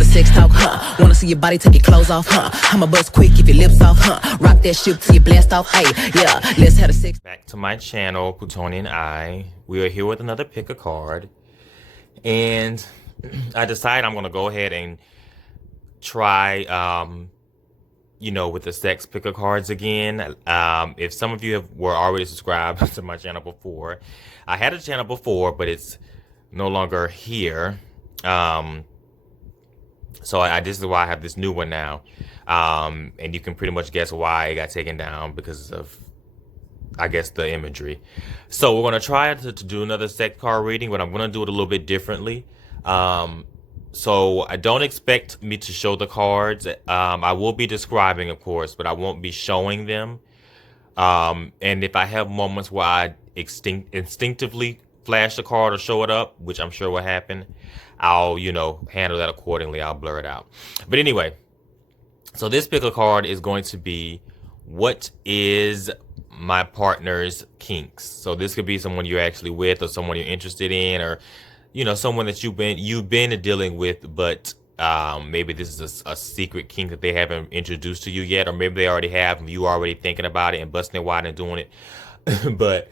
how the sex talk, huh? Wanna see your body take your clothes off, huh? I'ma bust quick if your lips off, huh? Rock that shit till you blast off, hey, yeah. Let's have the sex. Back to my channel, Plutonian Eye. We are here with another pick a card. And I decided I'm gonna go ahead and try with the sex picker cards again. If some of you were already subscribed to my channel before, I had a channel before, but it's no longer here. So this is why I have this new one now. And you can pretty much guess why it got taken down, because of, I guess, the imagery. So we're going to try to do another sex card reading, but I'm going to do it a little bit differently. So I don't expect me to show the cards. I will be describing, of course, but I won't be showing them. And if I have moments where I instinctively flash the card or show it up, which I'm sure will happen, I'll, handle that accordingly. I'll blur it out. But anyway, so this picker card is going to be, what is my partner's kinks? So this could be someone you're actually with, or someone you're interested in, or someone that you've been dealing with, but maybe this is a secret kink that they haven't introduced to you yet, or maybe they already have and you already thinking about it and busting it wide and doing it. But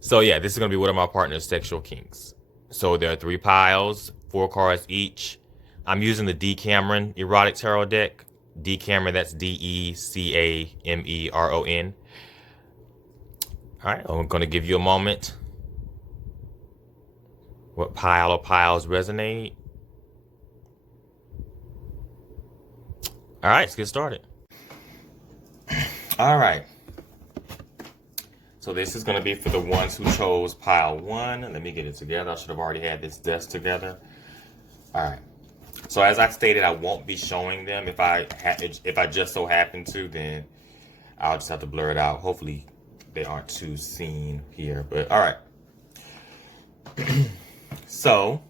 so yeah, this is gonna be one of my partner's sexual kinks. So there are 3 piles, 4 cards each. I'm using the D Cameron erotic tarot deck. D Cameron, that's DECAMERON. All right, I'm gonna give you a moment. What pile or piles resonate? All right, let's get started. All right. So this is going to be for the ones who chose pile 1. Let me get it together. I should have already had this desk together. All right. So as I stated, I won't be showing them. If I just so happen to, then I'll just have to blur it out. Hopefully they aren't too seen here. But all right. So,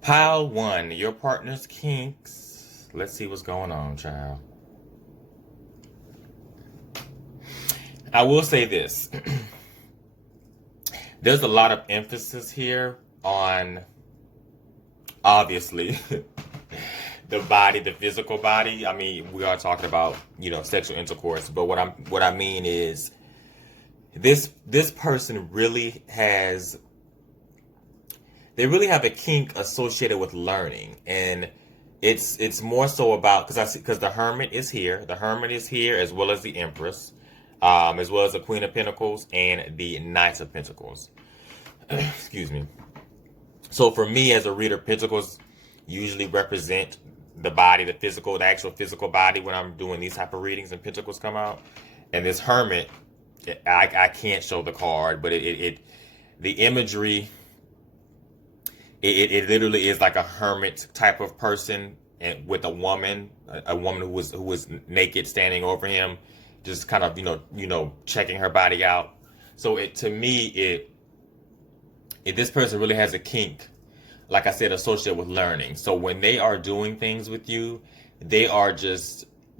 pile 1, your partner's kinks. Let's see what's going on, child. I will say this. There's a lot of emphasis here on, obviously, the body, the physical body. I mean, we are talking about, sexual intercourse. But what I mean is, this person really has... They really have a kink associated with learning, and it's more so about, because the Hermit is here. The Hermit is here, as well as the Empress, as well as the Queen of Pentacles and the Knight of Pentacles. Excuse me. So for me, as a reader, Pentacles usually represent the body, the actual physical body when I'm doing these type of readings, and Pentacles come out. And this Hermit, I can't show the card, but the imagery. It literally is like a hermit type of person, and with a woman who was naked, standing over him, just kind of checking her body out. So to me, this person really has a kink, like I said, associated with learning. So when they are doing things with you, they're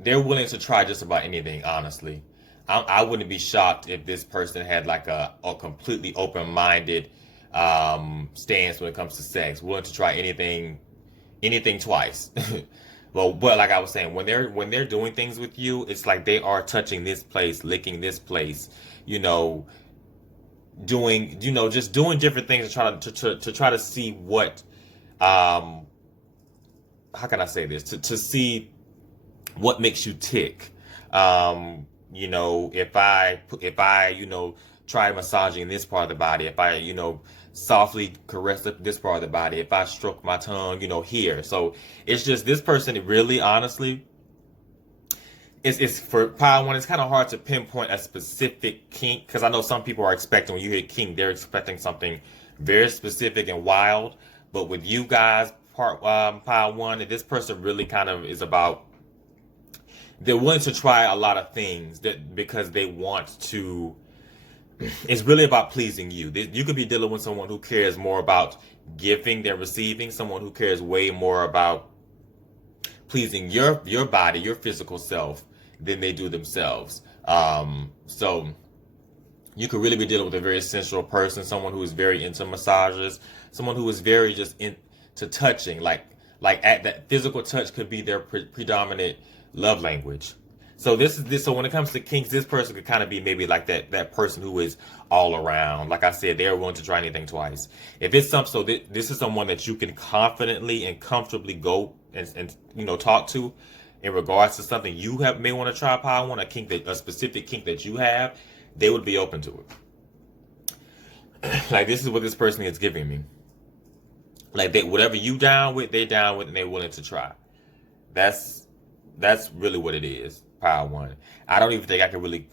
willing to try just about anything. Honestly, I wouldn't be shocked if this person had like a completely open-minded stance when it comes to sex, willing to try anything twice. But like I was saying, when they're doing things with you, it's like they are touching this place, licking this place, doing just doing different things to try to see what how can I say this, to see what makes you tick. If I try massaging this part of the body, if I softly caress this part of the body, if I stroke my tongue, here. So it's just, this person really, honestly, it's for pile 1, it's kind of hard to pinpoint a specific kink, because I know some people are expecting, when you hear kink, they're expecting something very specific and wild. But with you guys, pile 1, this person really kind of is about, they're willing to try a lot of things because they want to. It's really about pleasing you. You could be dealing with someone who cares more about giving than receiving, someone who cares way more about pleasing your body, your physical self, than they do themselves. So you could really be dealing with a very sensual person, someone who is very into massages, someone who is very just to touching, like at that physical touch could be their predominant love language. So so when it comes to kinks, this person could kind of be maybe like that person who is all around. Like I said, they're willing to try anything twice. If it's this is someone that you can confidently and comfortably go and talk to in regards to something you may want to try, power one, a specific kink that you have, they would be open to it. Like, this is what this person is giving me. Like, whatever you down with, they down with, and they're willing to try. That's really what it is, power one. I don't even think I can really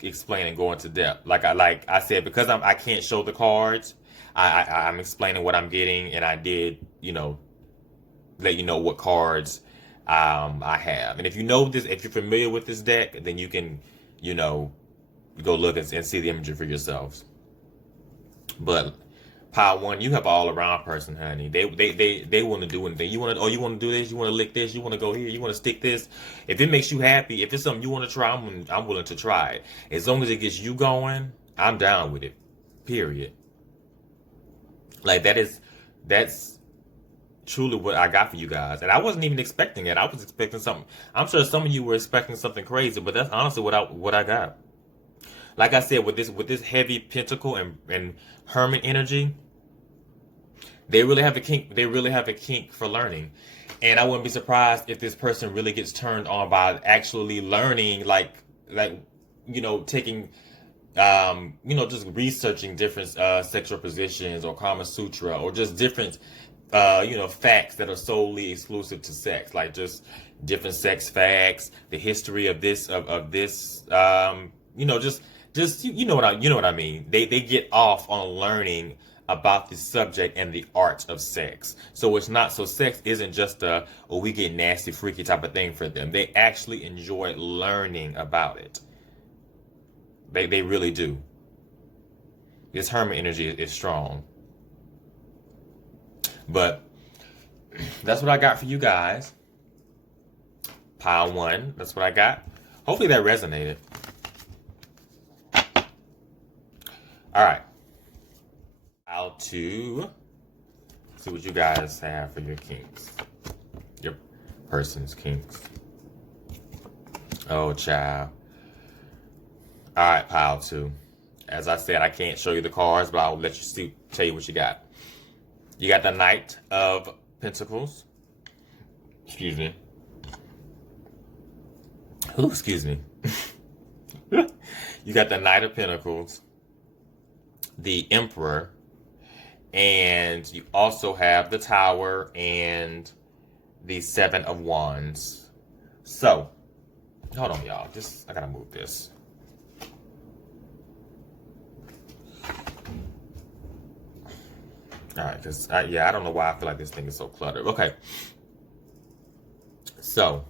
explain and go into depth. Like I said, because I can't show the cards, I'm explaining what I'm getting, and I did, let you know what cards I have. And if you know this, if you're familiar with this deck, then you can, go look and see the imagery for yourselves. But power one, you have all around person, honey. They want to do anything. You want to do this. You want to lick this. You want to go here. You want to stick this. If it makes you happy, if it's something you want to try, I'm willing to try it. As long as it gets you going, I'm down with it. Period. Like, that's truly what I got for you guys, and I wasn't even expecting it. I was expecting something. I'm sure some of you were expecting something crazy, but that's honestly what I got. Like I said, with this heavy pentacle and hermit energy, they really have a kink. They really have a kink for learning, and I wouldn't be surprised if this person really gets turned on by actually learning, like taking, just researching different sexual positions or Kama Sutra, or just different, facts that are solely exclusive to sex, like just different sex facts, the history of this, just you know what I mean. They get off on learning about the subject and the art of sex. So sex isn't just we get nasty, freaky type of thing for them. They actually enjoy learning about it. They really do. This hermit energy is strong. But that's what I got for you guys. Pile one, that's what I got. Hopefully that resonated. All right. Pile two. See what you guys have for your kinks. Your person's kinks. Oh, child. All right, pile two. As I said, I can't show you the cards, but I'll let you tell you what you got. You got the Knight of Pentacles. Excuse me. Ooh, excuse me. You got the Knight of Pentacles, the Emperor, and you also have the Tower and the Seven of Wands. So, hold on, y'all. I gotta move this. All right, because I don't know why I feel like this thing is so cluttered. Okay. So.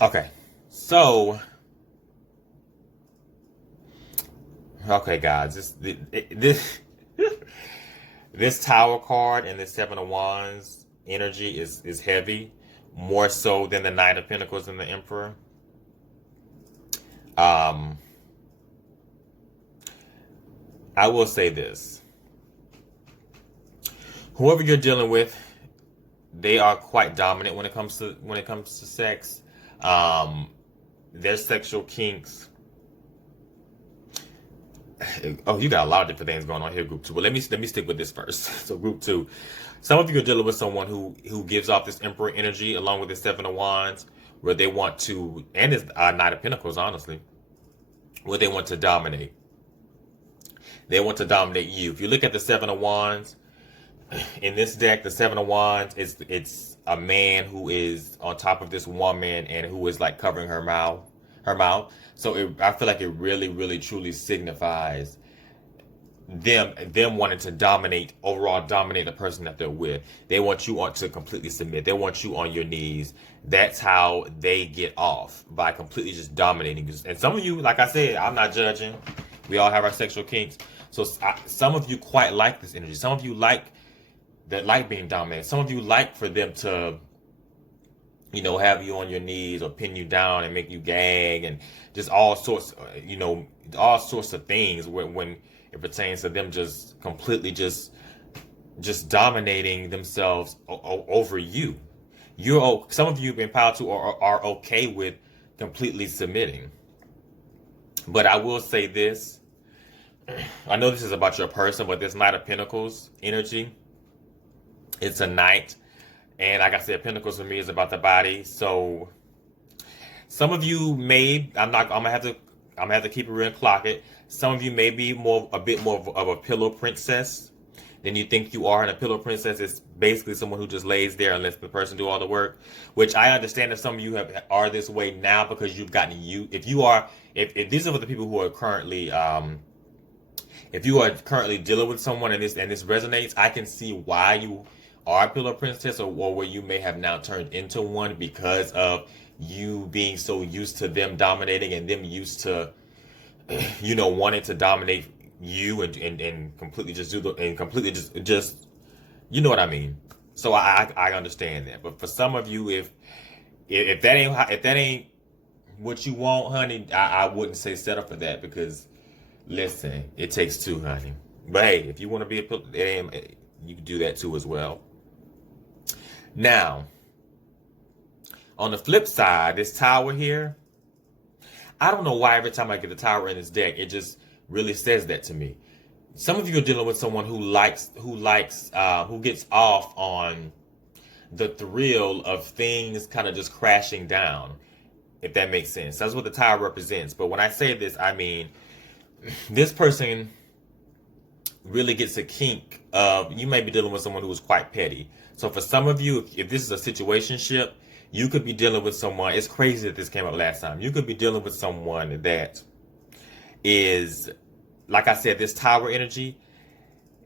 Okay. So. Okay, guys. This Tower card and the Seven of Wands energy is heavy, more so than the Knight of Pentacles and the Emperor. I will say this. Whoever you're dealing with, they are quite dominant when it comes to sex. Their sexual kinks. Oh, you got a lot of different things going on here, group two. But let me stick with this first. So group two. Some of you are dealing with someone who gives off this Emperor energy along with the Seven of Wands, where they want to, and this Knight of Pentacles, honestly, where they want to dominate. They want to dominate you. If you look at the Seven of Wands, in this deck, the Seven of Wands, it's a man who is on top of this woman and who is like covering her mouth. So I feel like it really, really, truly signifies them wanting to dominate the person that they're with. They want you to completely submit. They want you on your knees. That's how they get off, by completely just dominating you. And some of you, like I said, I'm not judging. We all have our sexual kinks. So some of you quite like this energy. Some of you like being dominated. Some of you like for them to, have you on your knees or pin you down and make you gag and just all sorts of things when It pertains to them just completely just dominating themselves over you. Some of you in power two are okay with completely submitting. But I will say this. I know this is about your person, but this Knight of Pentacles energy, it's a knight. And like I said, Pentacles for me is about the body. So some of you may, I'm gonna have to keep it real and clock it. Some of you may be a bit more of a pillow princess than you think you are. And a pillow princess is basically someone who just lays there and lets the person do all the work. Which I understand that some of you are this way now because you've gotten if these are the people who are currently if you are currently dealing with someone and this resonates, I can see why you are a pillow princess or where you may have now turned into one because of you being so used to them dominating and them used to wanting to dominate you and completely just just you know what I mean. So I understand that. But for some of you, if that ain't what you want, honey, I wouldn't say settle for that because listen, it takes two, honey. But hey, if you want to be you can do that too as well. Now, on the flip side, this tower here, I don't know why every time I get the tower in this deck, it just really says that to me. Some of you are dealing with someone who gets off on the thrill of things kind of just crashing down, if that makes sense. That's what the tower represents. But when I say this, I mean, this person really gets a kink of, you may be dealing with someone who is quite petty. So for some of you, if this is a situationship, you could be dealing with someone, it's crazy that this came up last time. You could be dealing with someone that is, like I said, this tower energy,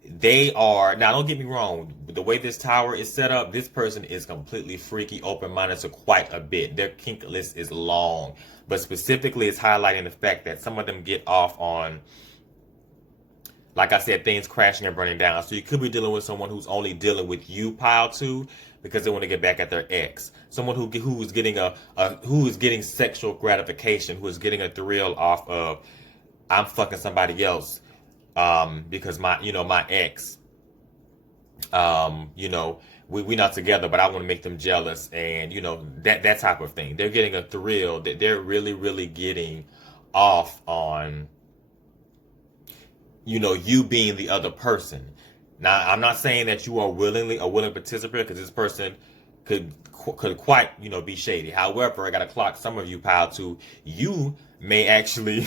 they are, now don't get me wrong, the way this tower is set up, this person is completely freaky, open-minded to quite a bit. Their kink list is long, but specifically it's highlighting the fact that some of them get off on, like I said, things crashing and burning down. So you could be dealing with someone who's only dealing with you, pile two, because they want to get back at their ex. Someone who is getting sexual gratification, who is getting a thrill off of, I'm fucking somebody else, because my ex, we not together, but I want to make them jealous, and that type of thing. They're getting a thrill. That they're really, really getting off on, you being the other person. Now, I'm not saying that you are a willing participant, because this person could quite, be shady. However, I got to clock some of you, pile two. You may actually,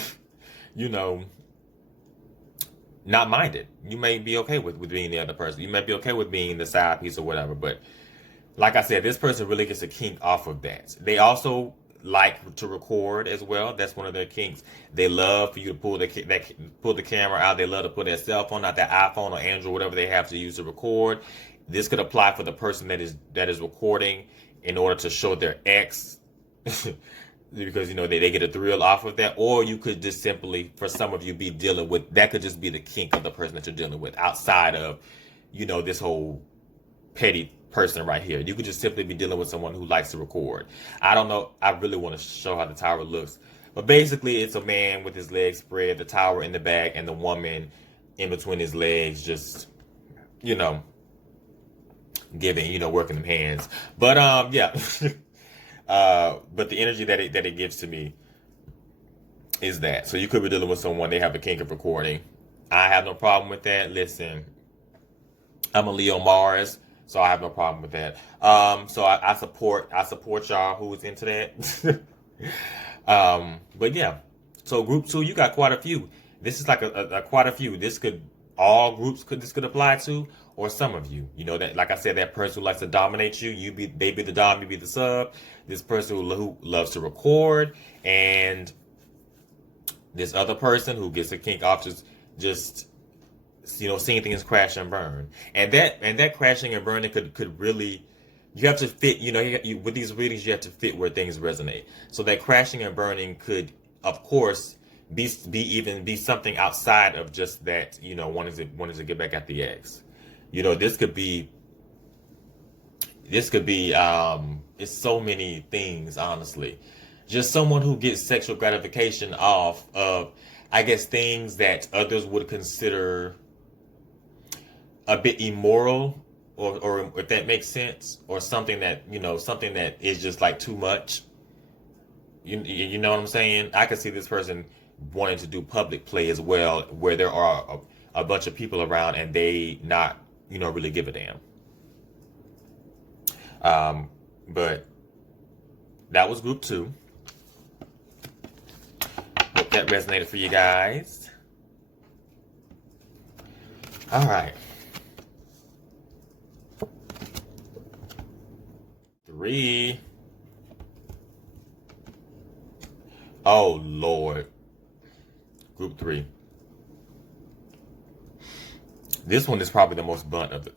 not mind it. You may be okay with being the other person. You may be okay with being the side piece or whatever. But like I said, this person really gets a kink off of that. They also like to record as well. That's one of their kinks. They love for you to pull the camera out. They love to put their cell phone out, their iPhone or Android, whatever they have to use to record. This could apply for the person that is recording in order to show their ex, because they get a thrill off of that. Or you could just simply, for some of you, be dealing with that. Could just be the kink of the person that you're dealing with outside of this whole petty person right here. You could just simply be dealing with someone who likes to record. I don't know. I really want to show how the tower looks. But basically, it's a man with his legs spread, the tower in the back, and the woman in between his legs, just, giving, working them hands. But, yeah. But the energy that it gives to me is that. So you could be dealing with someone, they have a kink of recording. I have no problem with that. Listen, I'm a Leo Mars, so I have no problem with that. So I support y'all who is into that. But yeah. So group 2, you got quite a few. This is like a quite a few. This could apply to, or some of you. That, like I said, that person who likes to dominate you. They be the dom, you be the sub. This person who loves to record, and this other person who gets a kink off just seeing things crash and burn. And that crashing and burning could really, you have to fit, with these readings, you have to fit where things resonate. So that crashing and burning could, of course, be something outside of just that, wanting to get back at the ex. This could be, it's so many things, honestly. Just someone who gets sexual gratification off of I guess, things that others would consider a bit immoral, or if that makes sense, or something that, something that is just like too much. You know what I'm saying? I could see this person wanting to do public play as well, where there are a bunch of people around and they not, really give a damn. But that was group 2. Hope that resonated for you guys. All right. 3. Oh, Lord. Group 3. This one is probably the most blunt of the...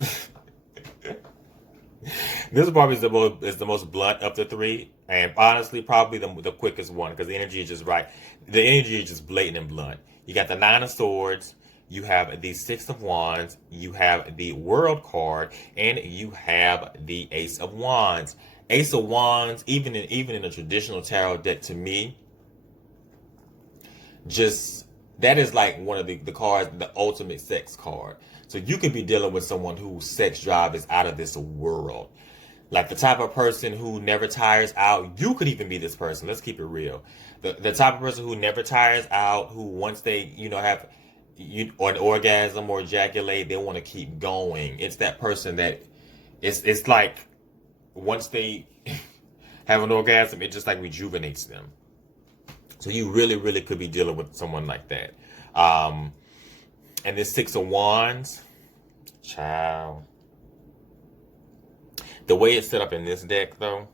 This probably is the most blunt of the 3. And honestly, probably the quickest one, because the energy is just right. The energy is just blatant and blunt. You got the 9 of Swords. You have the 6 of Wands. You have the World card. And you have the Ace of Wands. Ace of Wands, even in a traditional tarot deck, to me, just, that is like one of the cards, the ultimate sex card. So you could be dealing with someone whose sex drive is out of this world. Like the type of person who never tires out. You could even be this person. Let's keep it real. The type of person who never tires out, who once they, have an orgasm or ejaculate, they want to keep going. It's that person that it's like once they have an orgasm, it just like rejuvenates them. So you really, really could be dealing with someone like that. And this 6 of Wands, child. The way it's set up in this deck, though,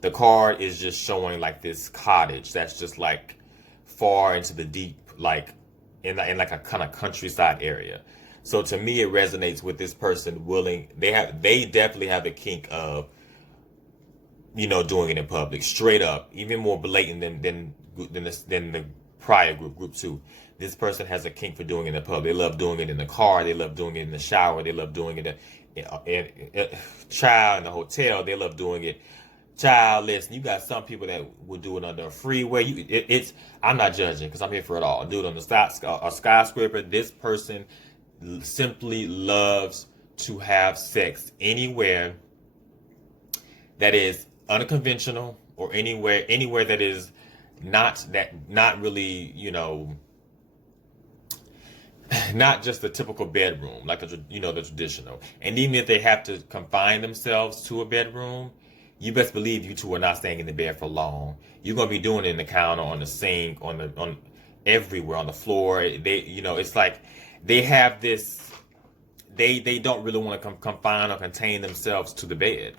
the card is just showing like this cottage that's just like far into the deep, like in like a kind of countryside area. So to me, it resonates with this person willing. They definitely have a kink of, doing it in public, straight up, even more blatant than the prior group 2. This person has a kink for doing it in public. They love doing it in the car. They love doing it in the shower. They love doing it in the hotel. They love doing it. Child, listen, you got some people that will do it under a freeway. I'm not judging because I'm here for it all. Do it on a skyscraper. This person simply loves to have sex anywhere that is unconventional, or anywhere that is not really, not just the typical bedroom, like the traditional. And even if they have to confine themselves to a bedroom, you best believe you two are not staying in the bed for long. You're gonna be doing it in the counter, on the sink, on everywhere, on the floor. It's like they have this. They don't really want to confine or contain themselves to the bed.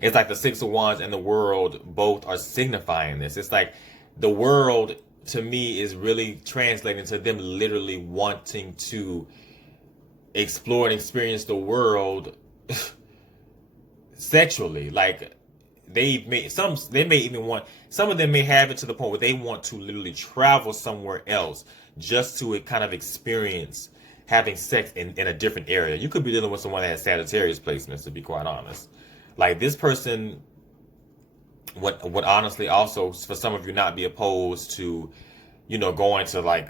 It's like the 6 of Wands and the World both are signifying this. It's like the World, to me, is really translating to them literally wanting to explore and experience the world sexually. Like they may even want, some of them may have it to the point where they want to literally travel somewhere else just to kind of experience having sex in a different area. You could be dealing with someone that has Sagittarius placements, to be quite honest. Like this person would honestly also, for some of you, not be opposed to, going to like,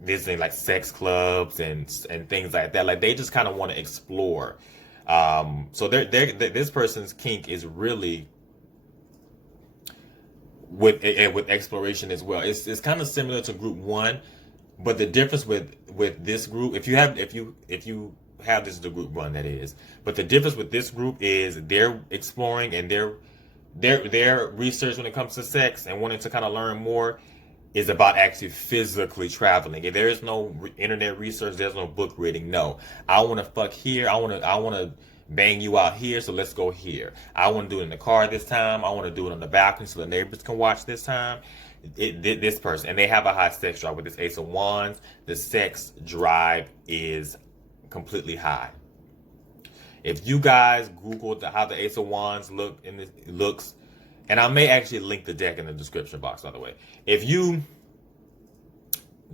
visiting like sex clubs and things like that. Like they just kind of want to explore. So this person's kink is really with exploration as well. It's kind of similar to group 1, but the difference with this group, if you have this is the group 1, that is. But the difference with this group is they're exploring, and their research when it comes to sex and wanting to kind of learn more is about actually physically traveling. If there is no internet research, there's no book reading. No, I want to fuck here. I want to bang you out here. So let's go here. I want to do it in the car this time. I want to do it on the balcony so the neighbors can watch this time. This person, and they have a high sex drive with this Ace of Wands. The sex drive is completely high. If you guys Google how the Ace of Wands looks, and I may actually link the deck in the description box, by the way. If you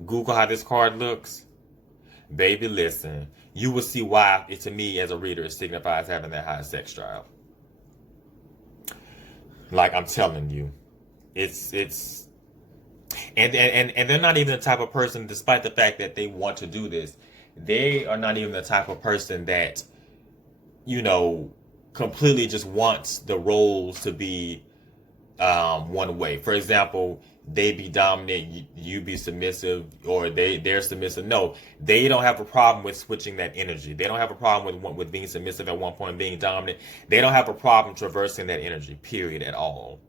Google how this card looks, baby, listen, you will see why it, to me as a reader, it signifies having that high sex drive. Like I'm telling you, And they're not even the type of person, despite the fact that they want to do this, they are not even the type of person that, you know, completely just wants the roles to be one way. For example, they be dominant, you be submissive, or they're submissive. No, they don't have a problem with switching that energy. They don't have a problem with being submissive at one point, being dominant. They don't have a problem traversing that energy, period, at all.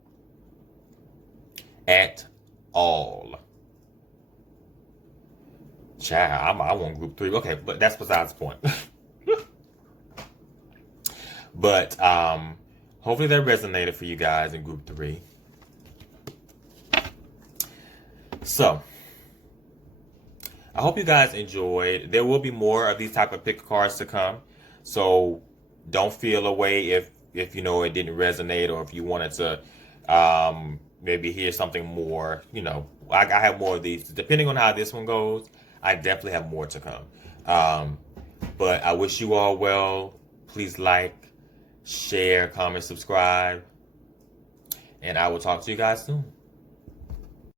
At all. Child, I want group 3. Okay, but that's besides the point. But hopefully that resonated for you guys in group 3. So, I hope you guys enjoyed. There will be more of these type of pick cards to come. So, don't feel away if you know it didn't resonate, or if you wanted to maybe hear something more. You know, I have more of these. Depending on how this one goes, I definitely have more to come. But I wish you all well. Please like, share, comment, subscribe. And I will talk to you guys soon.